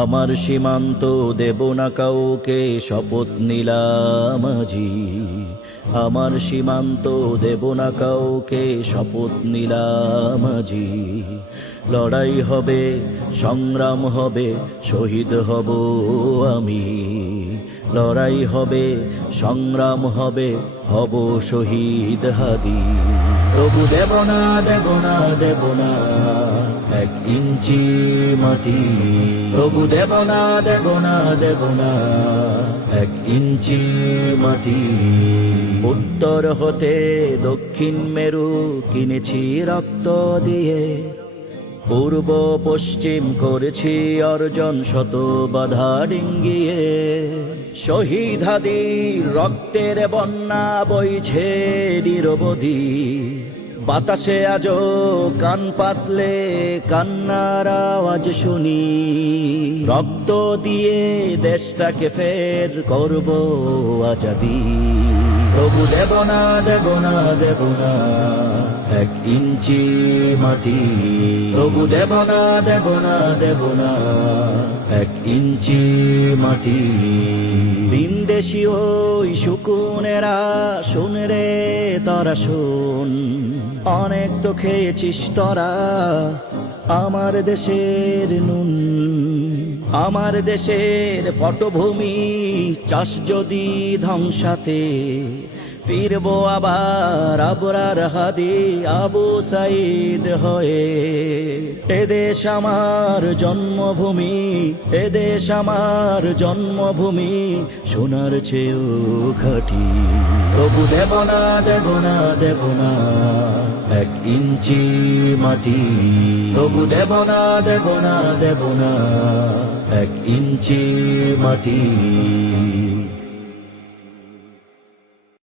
আমার সীমান্ত দেব না কাউকে, শপথ নিলাম আজি। আমার সীমান্ত দেব না কাউকে, শপথ নিলাম আজি। লড়াই হবে, সংগ্রাম হবে, শহীদ হব আমি। লড়াই হবে, সংগ্রাম হবে, হব শহীদ হাদি। তবু দেব না, দেব না, দেব না এক ইঞ্চি মাটি। তবু দেব না, দেব না, দেব না এক ইঞ্চি মাটি। উত্তর হতে দক্ষিণ মেরু কিনেছি রক্ত দিয়ে, পূর্ব পশ্চিম করেছি অর্জন শত বাধা ডিঙ্গিয়ে। শহীদ হাদির রক্তের বন্যা বইছে নিরবধি, বাতাসে আজো কান পাতলে কান্নার আওয়াজ শুনি। রক্ত দিয়ে দেশটাকে ফের করব আজাদি। তবু দেব না, দেব না, দেব না এক ইঞ্চি মাটি। তবু দেব না, দেব না, দেব না এক ইঞ্চি মাটি। বিন্দেশি ওই শুকুনেরা শোন রে তোরা শোন, অনেক তো খেয়েছিস তোরা আমার দেশের নুন। আমার দেশের পটভূমি চাষ যদি ধ্বংসাতে, ফিরবো আবার আবরার হাদি আবু সাইদ হয়ে। এদেশ আমার জন্মভূমি, এদেশ আমার জন্মভূমি, সোনার চেয়েও খাঁটি। তবু দেব না, দেব না, দেব না এক ইঞ্চি মাটি। তবু দেব না, দেব না, দেব না এক ইঞ্চি মাটি।